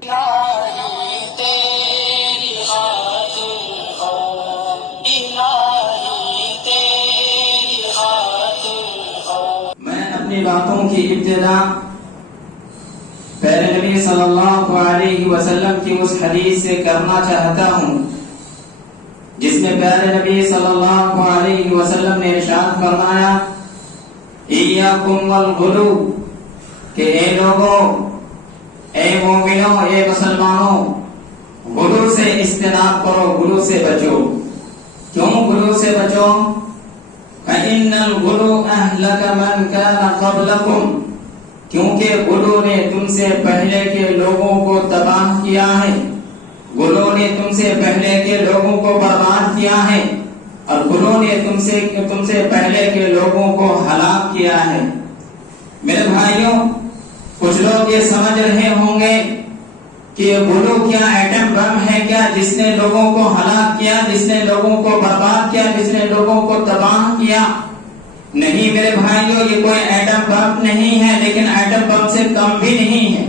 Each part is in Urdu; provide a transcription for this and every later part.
میں اپنی باتوں کی ابتدا پیارے نبی صلی اللہ علیہ وسلم کی اس حدیث سے کرنا چاہتا ہوں جس میں پیارے نبی صلی اللہ علیہ وسلم نے ارشاد فرمایا ایاکم والغلو کہ اے لوگوں، اے مومنوں، اے مسلمانوں، غلو سے اجتناب کرو، غلو سے بچو۔ کیوں غلو سے بچو؟ فإن الغلو أهلك من كان قبلكم، کیونکہ غلو نے تم سے پہلے کے لوگوں کو تباہ کیا ہے، غلو نے تم سے پہلے کے لوگوں کو برباد کیا ہے، اور غلو نے تم سے پہلے کے لوگوں کو ہلاک کیا ہے۔ میرے بھائیوں، کچھ لوگ یہ سمجھ رہے ہوں گے کہ غلو کیا ایٹم بم ہے کیا، جس نے لوگوں کو ہلاک کیا، جس نے لوگوں کو برباد کیا، جس نے لوگوں کو تباہ کیا؟ نہیں میرے بھائیوں، یہ کوئی ایٹم بم نہیں ہے، لیکن ایٹم بم سے کم بھی نہیں ہے۔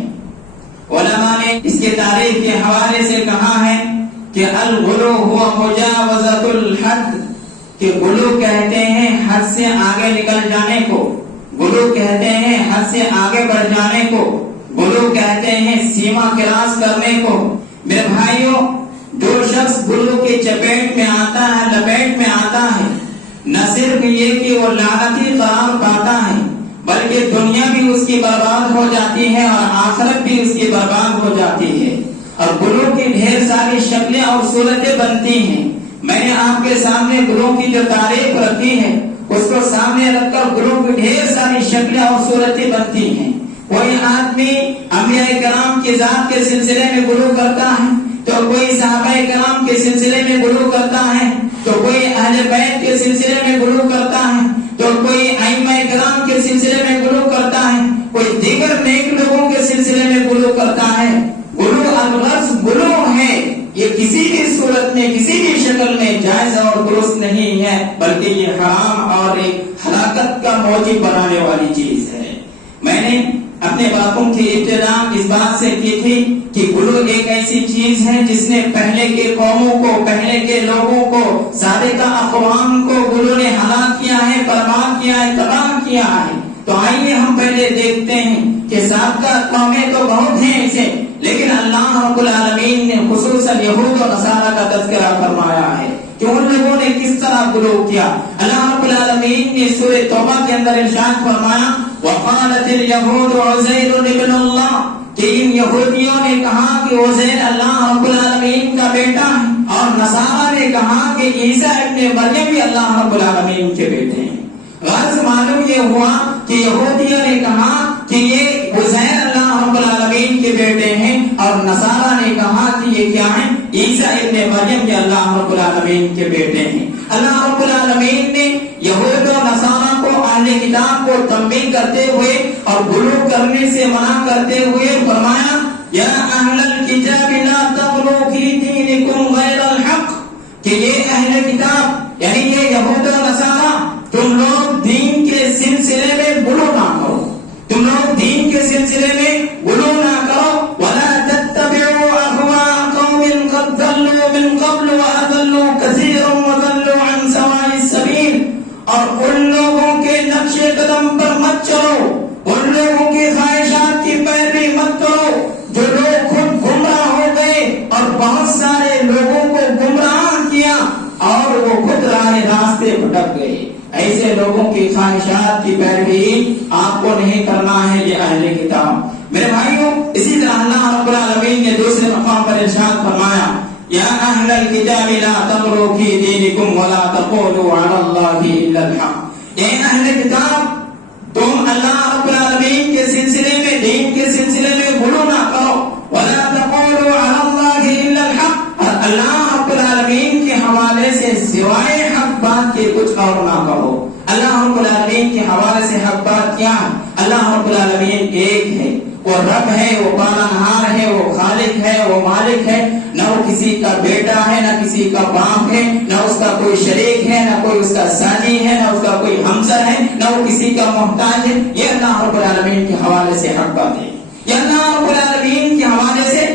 علماء نے اس کے تاریخ کے حوالے سے کہا ہے کہ الغلو ہوا مجاوزۃ الحد، کہ غلو کہتے ہیں حد سے آگے نکل جانے کو، غلو کہتے ہیں حد سے آگے بڑھ جانے کو، غلو کہتے ہیں سیما کراس کرنے کو۔ میرے بھائیوں، جو شخص غلو کی چپیٹ میں آتا ہے، لپیٹ میں آتا ہے، نہ صرف یہ کہ وہ لعنتی قرار پاتا ہے، بلکہ دنیا بھی اس کی برباد ہو جاتی ہے اور آخرت بھی اس کی برباد ہو جاتی ہے، اور غلو کی ڈھیر ساری شکلیں اور صورتیں بنتی ہیں۔ میں نے آپ کے سامنے غلو کی جو تعریف رکھی ہے اس کو سامنے رکھ کر غلو کی ڈھیر ساری شکلیں اور صورتیں بنتی ہیں۔ کوئی آدمی انبیاء کرام کی ذات کے سلسلے میں غلو کرتا ہے، تو کوئی صحابہ کرام کے سلسلے میں غلو کرتا ہے، تو کوئی اہل بیت کے سلسلے میں غلو کرتا ہے، تو کوئی ائمہ کرام کے سلسلے میں غلو کرتا ہے، کوئی دیگر نیک لوگوں کے سلسلے میں غلو کرتا ہے۔ غلو الغرض غلو ہے، یہ کسی بھی صورت میں، کسی بھی شکل میں جائز اور درست نہیں ہے، بلکہ یہ حرام اور ایک ہلاکت کا موجب بنانے والی چیز ہے۔ میں نے اپنے باتوں کی ابتدا اس بات سے کی تھی کہ غلو ایک ایسی چیز ہے جس نے پہلے کے قوموں کو، پہلے کے لوگوں کو، سابقہ اقوام کو غلو نے ہلاک کیا ہے، برباد کیا ہے، تباہ کیا ہے۔ تو آئیے ہم پہلے دیکھتے ہیں کہ سابقہ قومیں تو بہت ہیں اسے، لیکن اللہ رب العالمین نے خصوصاً یہود و نصارہ کا تذکرہ فرمایا ہے کہ ان لوگوں نے کس طرح غلو کیا۔ اللہ رب العالمین نے سورہ توبہ کے اندر ارشاد فرمایا وقالت اليهود عزیر ابن اللہ، کہ ان یہودیوں نے کہا کہ عزیر اللہ رب العالمین کا بیٹا ہے، اور نصارہ نے کہا کہ عیسیٰ ابن مریم بھی اللہ رب العالمین کے بیٹے ہیں۔ غرض معلوم یہ ہوا کہ یہودیوں نے کہا کہ یہ عزیر اللہ رب العالمین کے بیٹے ہیں، اور نصارہ نے کہا کہ یہ کیا ہیں، عیسیٰ ابن مریم کے اللہ رب العالمین کے بیٹے ہیں۔ اللہ رب العالمین نے یہود و نصارہ کو، اہل کتاب کو تنبیہ کرتے ہوئے اور غلو کرنے سے منع کرتے ہوئے فرمایا یا اہل الکتاب لا تغلوا فی دینکم غیر الحق، کہ یہ اہل کتاب یعنی یہ یہود و نصارہ، تم لوگ دین کے سلسلے میں غلو نہ کرو، تم لوگ دین کے سلسلے میں غلو نہ کرو۔ ولا تتبعوا اهواء قوم قد ضلوا من قبل واضلوا كثيرا وضلوا عن سواء السبيل، اور ان لوگوں کے نقش قدم پر مت چلو، ان لوگوں کی خواہشات کی پیروی مت کرو جو لوگ خود گمراہ ہو گئے اور بہت سارے لوگوں کو گمراہ کیا اور وہ خود راہ راستے بھٹک گئے۔ ایسے لوگوں کی خواہشات کی پیروی آپ کو نہیں کرنا ہے، یہ اہل کتاب۔ میرے بھائیوں، اسی طرح اللہ رب العالمین نے دوسرے مقام پر ارشاد فرمایا یا اہل الکتاب لا تغلوا فی دینکم ولا تقولوا علی اللہ الا الحق، اے اہل کتاب تم اللہ رب العالمین کے سلسلے میں، دین کے سلسلے میں غلو نہ کرو، ولا تقولوا علی اللہ الا الحق، اور اللہ رب العالمین کے حوالے سے سوائے حق بات کے کچھ اور نہ کہو۔ اللہ رب العالمین کے حوالے سے حق بات کیا ہے؟ اللہ رب العالمین ایک ہے، وہ رب ہے، وہ پالنہار ہے، وہ خالق ہے، وہ مالک ہے، نہ وہ کسی کا بیٹا ہے، نہ کسی کا باپ ہے، نہ اس کا کوئی شریک ہے، نہ کوئی اس کا ثانی ہے، نہ اس کا کوئی ہمسر ہے، نہ وہ کسی کا محتاج ہے۔ یہ اللہ رب العالمین کے حوالے سے حق بات ہے، یہ اللہ رب العالمین کے حوالے سے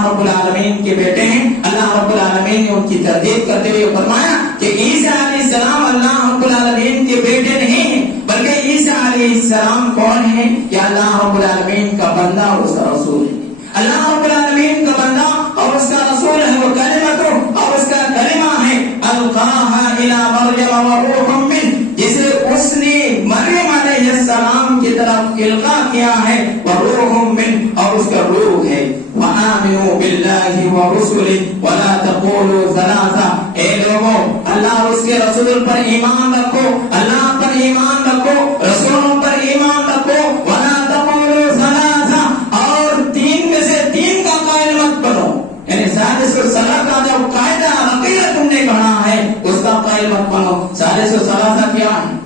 اللہ رب العالمین کے بیٹے ہیں. اللہ رب العالمین نے ان کی تردید کرتے ہوئے فرمایا کہ عیسیٰ علیہ السلام اللہ رب العالمین کے بیٹے نہیں ہیں، بلکہ عیسیٰ علیہ السلام کون ہے؟ یا اللہ رب العالمین کا بندہ اور اس کا رسول ہے. اللہ رب العالمین کا بندہ اور اس کا رسول ہے، وہ کلمہ اور اس کا کلمہ ہے القاہا الی مریم وروح منہ، جسے اس نے مریم علیہ السلام کی طرف القا کیا ہے، وروح منہ اور اس کا روح ہے. وآمنوا باللہ ورسلہ ولا تقولوا ثلاثہ، اے لوگوں اللہ اور اس کے رسول پر ایمان رکھو، اللہ پر ایمان رکھو، رسولوں پر ایمان رکھو. ولا تقولوا ثلاثہ، اور تین میں سے تین کا قائل مت بنو، یعنی ثالث و ثلاثہ کا جو قاعدہ عقیدہ تم نے پڑھا ہے اس کا قائل مت بنو. ثالث و ثلاثہ کیا ہے؟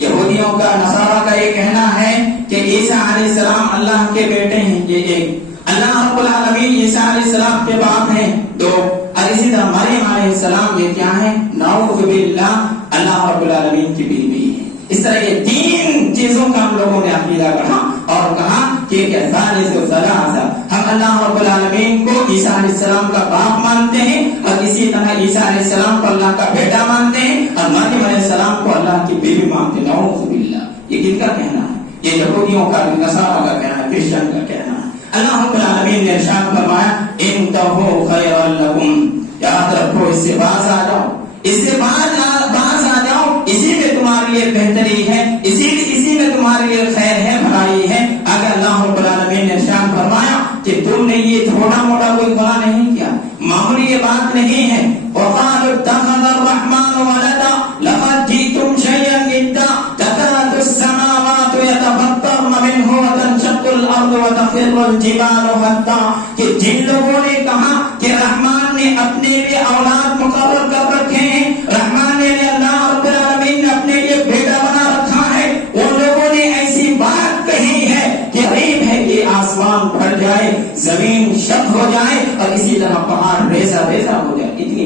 یہودیوں کا نصارہ کا یہ کہنا ہے کہ عیسیٰ علیہ السلام اللہ کے بیٹے ہیں، یہ ایک. اللہ رب العالمین عیسیٰ علیہ السلام کے باپ ہیں، دو. اور اسی طرح مریم علیہ السلام یہ کیا ہے؟ نعوذ باللہ اللہ رب العالمین کی بیوی ہے. اس طرح یہ تین چیزوں کا ہم لوگوں نے عقیدہ پڑھا اور کہا کہ ثالث و ثلاثہ، ہم اللہ رب العالمین کو عیسیٰ علیہ السلام کا باپ مانتے ہیں اور اسی طرح عیسیٰ علیہ السلام کو اللہ کا بیٹا مانتے ہیں اور مریم علیہ السلام کو اللہ کی بیوی مانتے ہیں. نعوذ باللہ. یہ کن کا کہنا ہے؟ یہ یہودیوں کا، نصارہ کا کہنا ہے، کرسچن کا کہنا ہے. اللہ رب العالمین نے ارشاد فرمایا انتہوا خیرا لکم، یاد رکھو اس سے باز آ جاؤ، اس سے باز آ جاؤ، اسی میں تمہارے لیے بہتری ہے، اسی میں تمہارے لیے خیر ہے، بھلائی ہے. اگر اللہ رب العالمین نے ارشاد فرمایا کہ تم نے یہ چھوٹا موٹا کوئی گناہ نہیں کیا، معمولی یہ بات نہیں ہے. وقالوا اتخذ الرحمن ولدا لقد جئتم شيئا إدا تكاد السماوات يتفطرن منه وتنشق الأرض وتخر الجبال هدا، کہ جن لوگوں نے کہا کہ رحمان نے اپنے لیے اولاد مقرر کر رکھے ہیں، رحمان نے اللہ رب العالمین نے اپنے لیے بیٹا بنا رکھا ہے، ان لوگوں نے ایسی بات کہی ہے کہ قریب ہے کہ آسمان بھر جائے، زمین شق ہو جائے اور اسی طرح پہاڑ ریزہ ریزہ ہو جائے. اتنی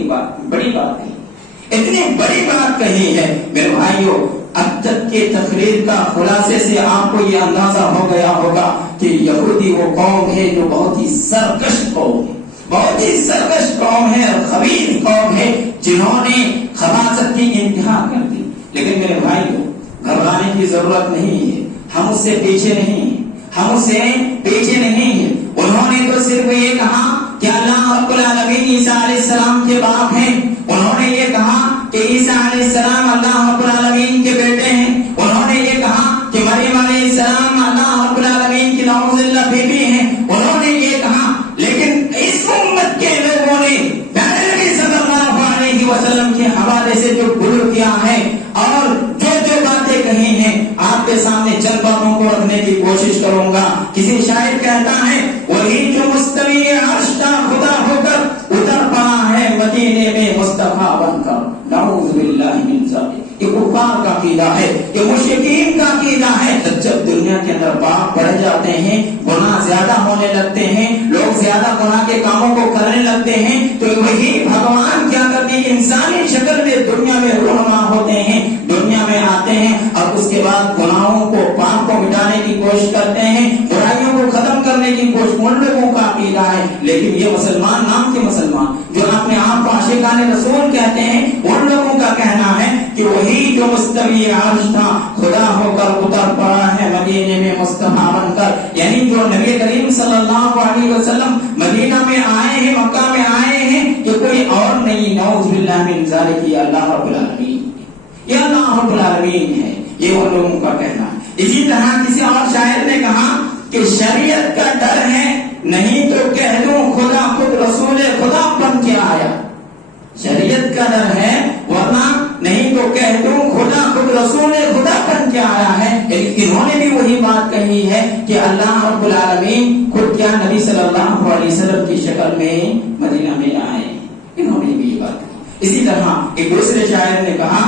بڑی بات کہی، اتنی بڑی بات کہی ہے. میرے بھائیوں، اب تک کے تقریر کا خلاصے سے آپ کو یہ اندازہ ہو گیا ہوگا کہ یہودی وہ قوم ہے جو بہت ہی سرکش قوم ہے، بہت ہی سرکش قوم ہے اور خبیث قوم ہے، جنہوں نے خباثت کی انتہا کر دی. لیکن میرے بھائیوں، گھبرانے کی ضرورت نہیں ہے، ہم اس سے پیچھے نہیں ہیں، ہم اس سے پیچھے نہیں ہیں. انہوں نے تو صرف یہ کہا کہ اللہ رب العالمین عیسیٰ علیہ السلام کے باپ ہیں، انہوں نے یہ کہا کہ عیسیٰ علیہ السلام اللہ رب العالمین کے بیٹے ہیں، انہوں نے یہ کہا کہ مریم علیہ السلام اللہ رب العالمین کی نعوذ باللہ بیوی ہیں، انہوں نے یہ کہا. لیکن اس امت کے لوگوں نے پیارے نبی صلی اللہ علیہ وسلم کے حوالے سے جو گل کیا ہے اور جو باتیں کہی ہیں، آپ کے سامنے چند باتوں کو رکھنے کی کوشش کروں گا. کسی شاعر کہتا ہے وہی جو مستوی عرش کا خدا ہو کر اتر پڑا ہے مدینے میں مصطفیٰ بن کر. نعوذ باللہ من ذالک. یہ کفار کا عقیدہ ہے، یہ مشرکین کا عقیدہ ہے. جب دنیا کے اندر پاپ بڑھ جاتے ہیں، گناہ زیادہ ہونے لگتے ہیں، لوگ زیادہ گناہ کے کاموں کو کرنے لگتے ہیں، تو وہی بھگوان کیا کرتے ہیں؟ انسانی شکل میں دنیا میں رونما ہوتے ہیں، دنیا میں آتے ہیں اور اس کے بعد گناہوں کو، پاپ کو مٹانے کی کوشش کرتے ہیں، برائیوں کو ختم کرنے کی کوشش. ان لوگوں کا عقیدہ ہے. لیکن یہ مسلمان، نام کے مسلمان جو اپنے آپ کو عاشقان رسول کہتے ہیں، ان لوگوں کا کہنا ہے کہ وہی جو مستوی عرش تھا خدا ہو کر اتر پڑا ہے مدینے میں مصطفیٰ بن کر. یعنی جو نبی کریم صلی اللہ علیہ وسلم مدینہ میں آئے ہیں، مکہ میں آئے ہیں، کہ کوئی اور نہیں. نعوذ باللہ من ذالک. یہ اللہ رب العالمین، یہ اللہ رب العالمین ہے. یہ ان لوگوں کا کہنا ہے. اسی طرح کسی اور شاعر نے کہا کہ شریعت کا ڈر ہے، نہیں تو کہہ دوں خدا خود رسول خدا بن کے آیا. شریعت کا ڈر ہے، ورنہ نہیں تو کہہ دوں خدا خود رسول خدا بن کے آیا ہے. انہوں نے بھی وہی بات کہی ہے کہ اللہ رب العالمین خود کیا نبی صلی اللہ علیہ وسلم کی شکل میں مدینہ میں آئے. انہوں نے بھی یہ بات کہی. اسی طرح ایک دوسرے شاعر نے کہا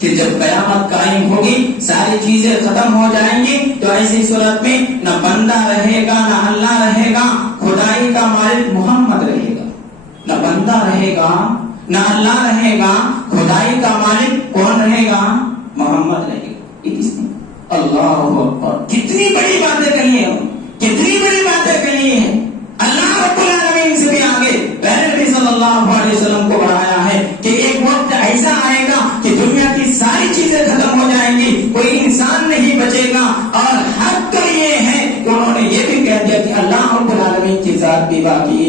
کہ جب قیامت قائم ہوگی، ساری چیزیں ختم ہو جائیں گی، تو ایسی صورت میں نہ بندہ رہے گا، نہ اللہ رہے گا، خدائی کا مالک محمد رہے گا. نہ بندہ رہے گا، نہ اللہ رہے گا، خدائی کا مالک کون رہے گا؟ محمد رہے گا. اللہ اکبر. کتنی بڑی باتیں کہی ہیں، کتنی بڑی باتیں کہی ہیں. اللہ اللہ علیہ وسلم کو بڑھایا ہے کہ ایک وقت ایسا آئے گا کہ دنیا کی ساری چیزیں ختم ہو جائیں گی، کوئی انسان نہیں بچے گا، اور حق تو یہ ہے کہ انہوں نے یہ بھی کہہ دیا کہ اللہ رب العالمین کی ذات بھی باقی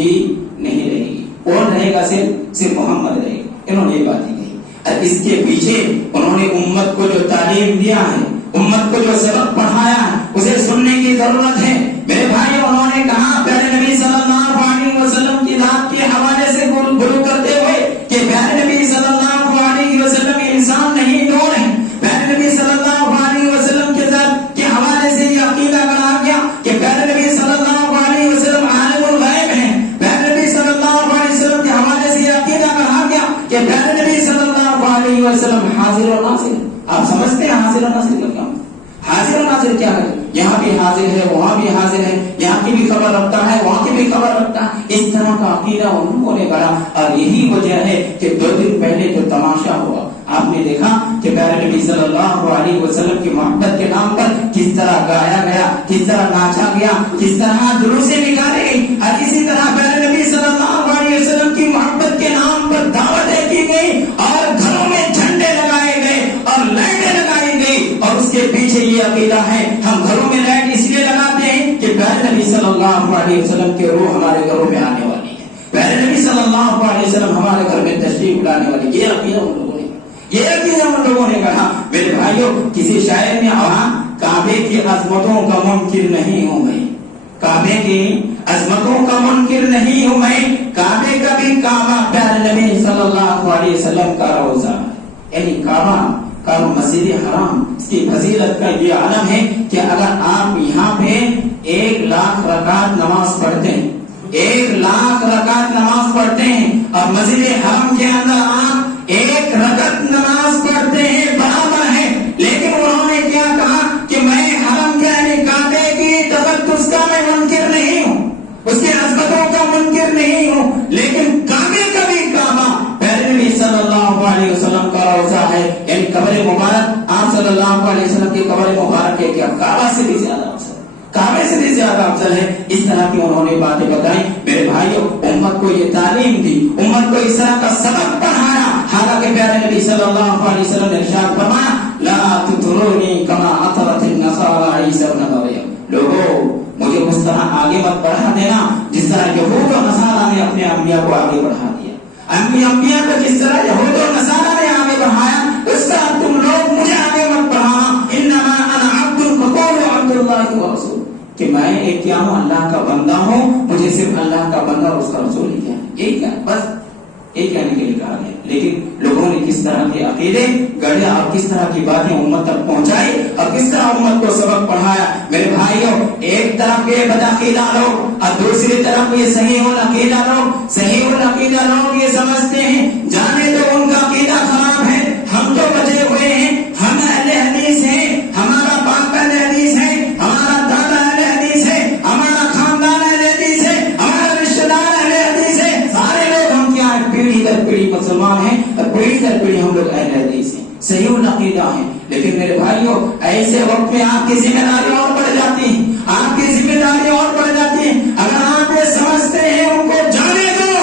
نہیں رہے گی، کون رہے گا؟ صرف محمد رہے گا. انہوں نے یہ بات کہی. اور اس کے پیچھے انہوں نے امت کو جو تعلیم دیا ہے، امت کو جو سبق پڑھایا ہے، اسے سننے کی ضرورت ہے. میرے بھائی، انہوں نے کہا پیارے نبی صلی اللہ علیہ وسلم کی ذات کے حوالے سے گفتگو کرتے ہوئے کہ پیارے نبی صلی اللہ علیہ وسلم انسان نہیں، نور ہے. پیارے نبی صلی اللہ علیہ وسلم کے ذات کے حوالے سے یہ عقیدہ بنا گیا کہ پیارے نبی صلی اللہ علیہ وسلم عالم الغیب ہیں. پیارے نبی صلی اللہ علیہ وسلم کے حوالے سے یہ عقیدہ بنا گیا کہ پیارے نبی صلی اللہ علیہ وسلم حاضر و ناظر. آپ سمجھتے ہیں حاضر و ناظر کا کیا؟ حاضر و ناظر کیا ہے؟ یہاں بھی حاضر ہے، وہاں بھی حاضر ہے، یہاں کی بھی خبر رکھتا ہے، وہاں کی بھی خبر رکھتا ہے. اس طرح کا عقیدہ ان لوگوں نے کرا، اور یہی وجہ ہے کہ 2 دن پہلے جو تماشا ہوا، آپ نے دیکھا کہ پیارے نبی صلی اللہ علیہ وسلم کی محبت کے نام پر کس طرح گایا گیا، کس طرح ناچا گیا، کس طرح جلوسیں نکالے گئی، اور اسی طرح پیارے نبی صلی اللہ علیہ وسلم کی محبت کے نام پر دعوتیں کی گئی، اور گھروں میں جھنڈے لگائے گئے اور لائٹیں لگائی گئی. اور اس کے پیچھے یہ عقیدہ ہے، ہم گھروں میں لائٹ اس لیے لگاتے ہیں کہ پیارے نبی صلی اللہ علیہ وسلم کی روح ہمارے گھروں میں آنے والی ہے، پیارے نبی صلی اللہ علیہ وسلم ہمارے گھر میں تشریف لانے والی. یہ عقیدہ ان لوگوں نے، یہ عقیدہ ان لوگوں نے کہا. میرے بھائیوں، کسی شاعر نے کعبے کی عظمتوں کا منکر نہیں ہوں میں، کعبے کی عظمتوں کا منکر نہیں ہوں میں، کعبے کا بھی کعبہ پیارے نبی صلی اللہ علیہ وسلم کا روضہ، یعنی کعبہ کا مسجد حرام، اس کی فضیلت کا یہ عالم ہے کہ اگر آپ یہاں پہ 1,00,000 رکعت نماز پڑھتے ہیں، 1,00,000 رکعت نماز پڑھتے ہیں، اور مسجد حرام کے اندر آپ 1 رکعت نماز پڑھتے ہیں، برابر ہے. لیکن انہوں نے کیا کہا کہ میں حرم کے یعنی کعبے کی تقدس کا میں منکر نہیں ہوں، اس کی عظمتوں کا منکر نہیں ہوں، لیکن کعبے کا بھی کعبہ پیارے نبی صلی اللہ علیہ وسلم کا روضہ ہے، یعنی قبر مبارک آپ صلی اللہ علیہ وسلم کی قبر مبارک ہے کہ کعبہ سے بھی زیادہ افضل، کعبے سے بھی زیادہ افضل ہے. اس طرح کی انہوں نے باتیں بتائی. میرے بھائیوں، امت کو یہ تعلیم دی، امت کو اس طرح کا سبق پڑھایا. حالانکہ پیارے نبی صلی اللہ علیہ وسلم نے ارشاد فرمایا لا تطرونی کما اطرت النصارى عیسی ابن مریم، لوگوں مجھے اس طرح آگے مت بڑھا دینا جس طرح یہود و نصارہ نے اپنے انبیاء کو آگے بڑھا دیا. انبیاء کو جس طرح یہود و نصارہ نے آگے بڑھایا، اس طرح تم لوگ مجھے آگے مت بڑھانا. انما انا عبد فقولوا عبد اللہ ورسول، کہ میں ایک کیا ہوں، اللہ کا بندہ ہوں، مجھے صرف اللہ کا بندہ اور اس کا رسول ہی کہنا ہے. یہی کیا بس یہ کہنے کے لیے کہا گیا. لیکن لوگوں نے کس طرح کے عقیدے گڑھے اور کس طرح کی باتیں امت تک پہنچائی اور کس طرح امت کو سبق پڑھایا. میرے بھائیوں، ایک طرف یہ بدعقیدہ لوگ اور دوسری طرف یہ صحیح العقیدہ لوگ. صحیح العقیدہ لوگ یہ سمجھتے ہیں جانے تو ان کا عقیدہ خراب ہے، ہم تو بچے ہوئے ہیں، ہم اہل حدیث ہیں، ہمارا باپ اہل حدیث ہے، ہمارا دادا اہل حدیث ہے، ہمارا خاندان اہل حدیث ہے، ہمارا رشتہ دار اہل حدیث ہے، سارے لوگ ہم کیا ہیں، پیڑھی در پیڑھی مسلمان ہیں اور پیڑھی در پیڑھی ہم لوگ اہل حدیث ہیں، صحیح العقیدہ ہیں. لیکن میرے بھائیوں، ایسے وقت میں آپ کی ذمہ داری اور بڑھ جاتی ہیں، آپ کی ذمہ داری اور بڑھ جاتی ہے. اگر آپ یہ سمجھتے ہیں ان کو جانے دو،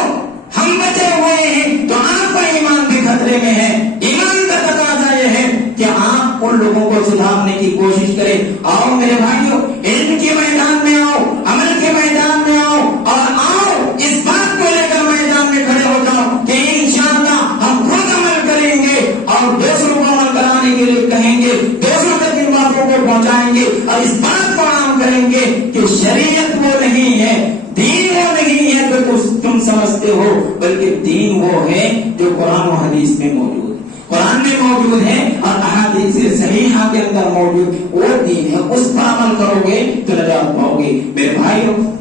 ہم بچے ہوئے ہیں، تو آپ کا ایمان بھی خطرے میں ہے. ایمان کا تقاضا یہ ہے کہ آپ ان لوگوں کو سدھارنے کی کوشش کریں. آؤ میرے بھائیوں، علم کے میدان میں آؤ، عمل کے میدان میں آؤ، اور آؤ اس بات کو لے کر میدان میں کھڑے ہو جاؤ کہ انشاءاللہ ہم خود عمل کریں گے اور دوسروں کو عمل کرانے کے لیے کہیں گے، دوسروں تک ان باتوں کو پہنچائیں گے اور اس بات کو عام کریں گے کہ شریعت وہ نہیں ہے، دین وہ نہیں ہے جو تم سمجھتے ہو، بلکہ دین وہ ہے جو قرآن و حدیث میں موجود ہے، قرآن میں موجود ہے اور احادیث صحیحہ کے اندر موجود وہ دین ہے. اس پر عمل کرو گے تو نجات پاؤ گے. میرے بھائیوں،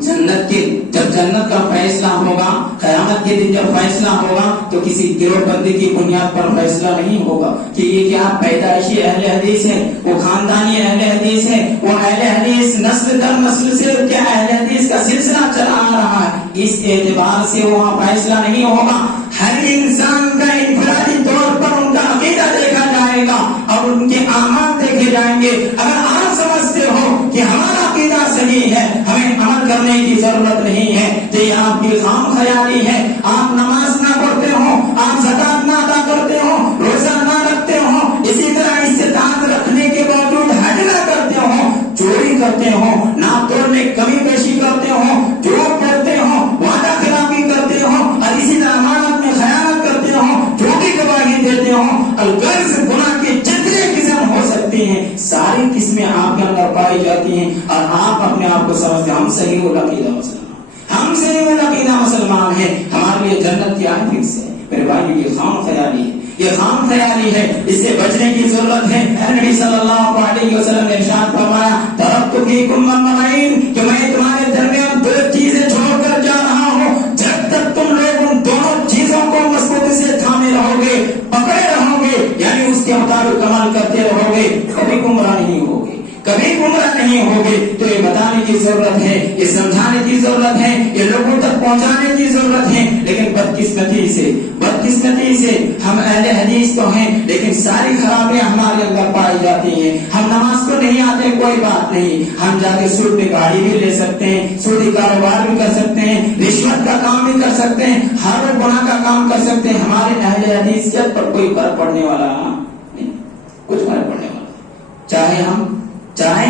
جب جنت کا فیصلہ ہوگا، قیامت کے دن جب فیصلہ ہوگا تو کسی گروہ بندی کی بنیاد پر فیصلہ نہیں ہوگا کہ یہ کیا پیدائشی اہل حدیث ہے، وہ خاندانی اہل حدیث ہے، وہ اہل حدیث نسل در نسل سے کیا اہل حدیث کا سلسلہ چلا آ رہا ہے. اس اعتبار سے وہاں فیصلہ نہیں ہوگا. ہر انسان کا انفرادی طور پر ان کا عقیدہ دیکھا جائے گا اور ان کے اعمال دیکھے جائیں گے. اگر آپ سمجھتے ہو کہ ہمارا عقیدہ صحیح ہے، ہمیں عمل کرنے کی ضرورت نہیں ہے، تو یہ آپ کی خام خیالی ہے۔ آپ نماز نہ پڑھتے ہو، آپ زکات نہ ادا کرتے ہو، روزہ نہ رکھتے ہو، اسی طرح استطاعت رکھنے کے باوجود حج نہ کرتے ہو، چوری کرتے ہو، ناپ توڑ میں کمی بیشی کرتے ہو، جھوٹ بولتے ہو، وعدہ خلافی کرتے ہو، اور اسی طرح امانت میں خیانت کرتے ہو، جھوٹی گواہی دیتے ہو، الغرض گناہ کے جتنے قسم ہو سکتی ہیں ساری قسمیں آپ کے اندر پائی جاتی ہیں، اور آپ اپنے آپ کو سمجھتے ہم صحیح العقیدہ مسلمان، ہم صحیح العقیدہ مسلمان ہیں، ہمارے لیے جنت کی آئے فکس ہے۔ میرے بھائی یہ خام خیالی ہے، یہ خام خیالی ہے، اس سے بچنے کی ضرورت ہے۔ نبی صلی اللہ علیہ وسلم نے ارشاد فرمایا ترکت فیکم امرین، کہ میں تمہارے درمیان دو چیزیں چھوڑ کر جا رہا ہوں، جب تک تم لوگ ان دونوں چیزوں کو مضبوطی سے تھامے رہو گے، پکڑے رہو گے، یعنی اس کے مطابق عمل کرتے رہو گے، کبھی گمراہ نہیں ہوگے، کبھی گمراہ نہیں ہوگے۔ تو یہ بتانے کی ضرورت ہے، یہ سمجھانے کی ضرورت ہے، یہ لوگوں تک پہنچانے کی ضرورت ہے، لیکن بدقسمتی سے ہم اہل حدیث تو ہیں لیکن ساری خرابیاں ہمارے اندر پائی جاتی ہیں۔ ہم نماز کو نہیں آتے کوئی بات نہیں، ہم جا کے سود میں گاڑی بھی لے سکتے ہیں، سودی کاروبار بھی کر سکتے ہیں، رشوت کا کام بھی کر سکتے ہیں، ہر گناہ کا کام کر سکتے ہیں۔ ہمارے اہل حدیثیت پر کوئی فرق پڑنے والا نہیں، کچھ فرق پڑنے والا، چاہے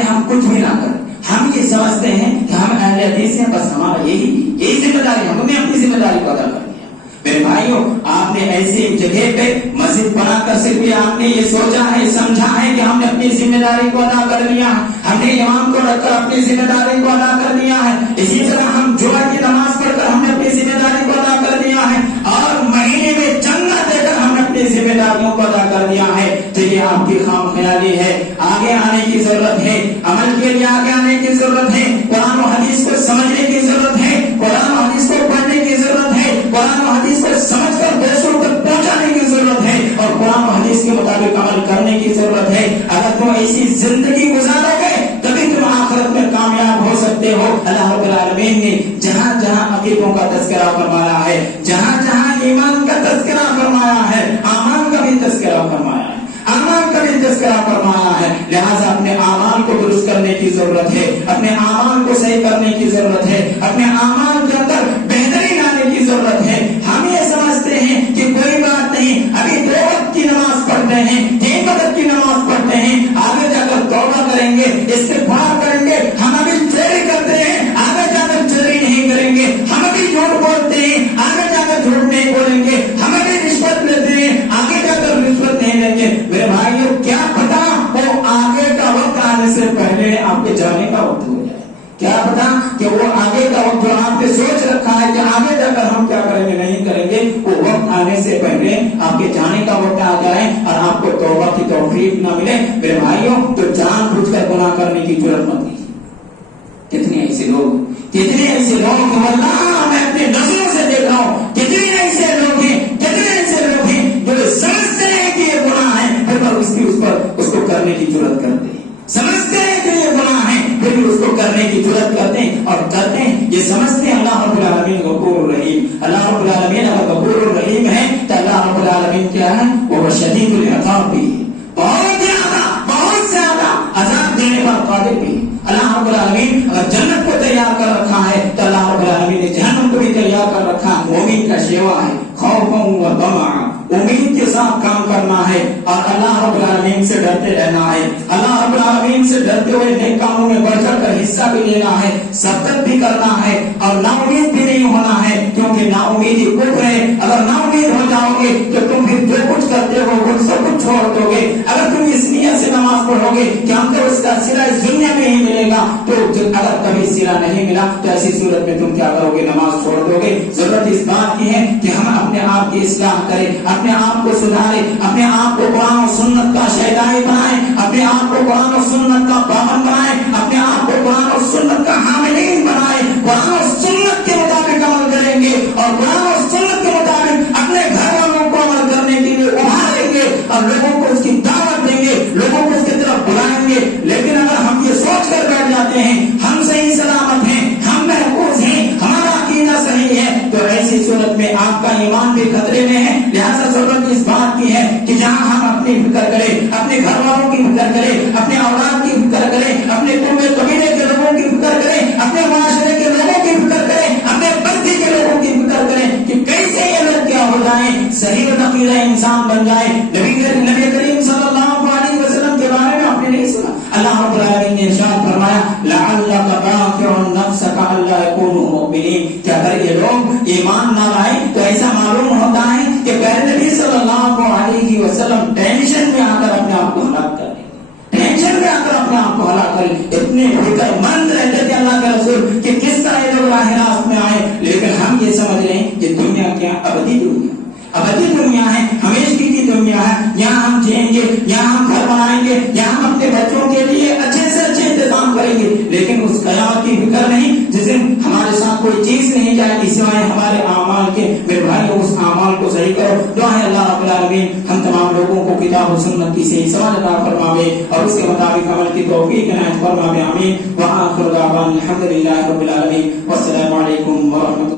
ہم کچھ بھی نہ کریں، ہم یہ سمجھتے ہیں کہ ہم اہل حدیث ہیں، بس ہمارا یہی ذمہ داری، ہم نے اپنی ذمہ داری کو ادا کر دیا۔ میرے بھائیوں، آپ نے ایسی جگہ پہ مسجد بنا کر صرف آپ نے یہ سوچا ہے، سمجھا ہے کہ ہم نے اپنی ذمہ داری کو ادا کر لیا ہے، ہم نے امام کو رکھ کر اپنی ذمہ داری کو ادا کر لیا ہے، اسی طرح ہم جمعہ کی نماز پڑھ کر ہم نے اپنی ذمہ داری کو ادا کر لیا ہے، اور مہینے میں چندہ دے کر ہم نے اپنی ذمہ داریوں کو ادا کر لیا ہے، تو یہ آپ کی خام خیالی ہے۔ آگے آنے کی ضرورت ہے، عمل کے لیے آگے آنے کی ضرورت ہے، قرآن و حدیث کو سمجھنے کی ضرورت ہے، قرآن و حدیث کو پڑھنے کی ضرورت ہے، قرآن و حدیث کو سمجھ کر دوسروں تک پہنچانے کی ضرورت ہے، اور قرآن و حدیث کے مطابق عمل کرنے کی ضرورت ہے۔ اگر تم ایسی زندگی گزارو گے تبھی تم آخرت میں کامیاب ہو سکتے ہو۔ اللہ رب العالمین نے جہاں جہاں عقیدوں کا تذکرہ فرمایا ہے، جہاں جہاں ایمان کا تذکرہ فرمایا ہے، اعمال کا بھی تذکرہ فرمایا ہے، اعمال کا بھی تذکرہ فرمایا ہے، لہذا اپنے اعمال کو درست کرنے کی ضرورت ہے، اپنے اعمال کو صحیح کرنے کی ضرورت ہے، اپنے اعمال کے اندر بہتری لانے کی ضرورت ہے۔ ہم یہ سمجھتے ہیں کہ کوئی بات نہیں، ابھی 2 وقت کی نماز پڑھتے ہیں، 3 وقت کی نماز پڑھتے ہیں، آگے جا کر توبہ کریں گے، استغفار کریں گے، ہم ابھی چوری کرتے ہیں، آگے جا کر چوری نہیں کریں گے، ہم ابھی جھوٹ بولتے ہیں، آگے جا کر جھوٹ نہیں بولیں گے، ہم ابھی رشوت لیتے ہیں، آگے جا کر رشوت نہیں لیں گے۔ میرے بھائیوں، کیا پتا وہ آگے کا وقت آنے سے پہلے آپ کے جانے کا وقت ہو جائے، کیا پتا کہ وہ آگے کا وقت جو آپ نے سوچ رکھا ہے کہ آگے جا کر ہم کیا کریں گے نہیں کریں گے، وہ وقت آنے سے پہلے آپ کے جانے کا وقت آ جائے اور آپ کو توبہ کی توفیق نہ ملے۔ میرے بھائیوں، تو جان بوجھ کر گناہ کرنے کی جرات مت کیجیے۔ کتنے ایسے لوگ واللہ میں اپنے نظروں سے دیکھ رہا ہوں، کتنے ایسے لوگ ہیں جو سمجھتے ہیں کہ یہ گناہ ہے، پھر اس کو کرنے کی جرات کرتے ہیں، سمجھتے ہیں کہ یہ گناہ ہے پھر بھی اس کو کرنے کی جرات کرتے ہیں اور کرتے ہیں۔ یہ سمجھتے ہیں اللہ رب العالمین غفور الرحیم، اللہ رب العالمین اگر غفور الرحیم ہے تو اللہ رب العالمین کیا ہے، وہ شدید العقاب بھی ہے، بہت زیادہ عذاب دینے پر قادر بھی ہے۔ اللہ رب العالمین اگر جنت کو تیار کر رکھا ہے تو اللہ رب العالمین نے جہنم کو بھی تیار کر رکھا ہے۔ مومن کا شیوا ہے خوفا و طمعا، امید کے ساتھ کام کرنا ہے اور اللہ رب العالمین سے ڈرتے رہنا ہے، اللہ رب العالمین سے ڈرتے ہوئے نیک کاموں میں بڑھ چڑھ کر حصہ بھی لینا ہے، سبقت بھی کرنا ہے اور نا امید بھی نہیں ہونا ہے، کیونکہ نا امیدی کفر ہے۔ اگر نا امید ہو جاؤ گے تو تم پھر جو کچھ کرتے ہو وہ سب کچھ چھوڑ دو گے۔ اگر تم اس نیت سے نماز پڑھو گے کہ ہم کو اس کا صلہ اس دنیا میں ہی ملے گا، تو اگر کبھی صلہ نہیں ملا تو ایسی صورت میں تم کیا کرو گے، نماز چھوڑ دو گے۔ ضرورت اس بات کی ہے کہ ہم اپنے آپ کی اصلاح کریں، اپنے آپ کو سدھاریں، اپنے آپ کو قرآن و سنت کا شہدائی بنائیں، اپنے آپ کو قرآن و سنت کا پابند بنائیں، اپنے آپ کو قرآن و سنت کا حاملین بنائیں۔ قرآن و سنت کے مطابق عمل کریں گے اور قرآن و سنت کے مطابق اپنے گھر والوں کو عمل کرنے کے لیے ابھاریں گے اور لوگوں کو اس کی دعوت دیں گے، لوگوں کو اس کی طرف بلائیں گے۔ لیکن اگر ہم یہ سوچ کر بیٹھ جاتے ہیں ہم صحیح سلامت ہیں، ہم محفوظ ہیں، ہمارا عقیدہ صحیح ہے، تو ایسی صورت میں آپ کا ایمان بھی خطرے میں ہے۔ لہذا ضرورت اس بات کی ہے کہ جہاں ہم اپنی فکر کریں، اپنے گھر والوں کی فکر کریں، اپنے اولاد کی فکر کریں، اپنے قبیلے کے لوگوں کی فکر کریں، اپنے معاشرے کے لوگوں انسان بن جائے. نبی کریم صلی اللہ علیہ وسلم کے بارے میں آپ نے نہیں سنا؟ اللہ رب العالمین نے ارشاد فرمایا لعلک باخع نفسک الا یکونوا مؤمنین، کہ اگر یہ لوگ ایمان نہ لائے تو ایسا معلوم ہوتا ہے کہ پہلے نبی صلی اللہ علیہ وسلم ٹینشن میں آ کر اپنے آپ کو ہلاک کر لیں، ٹینشن میں آ کر اپنے آپ کو ہلاک کر لیں. اتنے فکر مند رہتے تھے اللہ کے رسول کہ کس طرح یہ لوگ راہ راست میں آئے. لیکن ہم یہ سمجھ لیں کہ دنیا کیا ابدی دنیا، ابدی دنیا ہے، ہمیشگی کی دنیا ہے. یہاں ہم جئیں گے، یہاں ہم گھر بنائیں گے، یہاں ہم اپنے بچوں کے لیے اچھے سے اچھے انتظام کریں گے. لیکن اس قیامت کی فکر نہیں جس دن ہمارے ساتھ کوئی چیز نہیں جائے گی سوائے ہمارے اعمال کے. میرے بھائی اس اعمال کو صحیح کرو. دعا ہے اللہ رب العالمین ہم تمام لوگوں کو کتاب و سنت کی صحیح سمجھ عطا فرماوے اور اس کے مطابق عمل کی توفیق عنایت فرماوے. آمین. وآخر دعوانا الحمد للہ رب العالمین. والسلام علیکم ورحمۃ اللہ.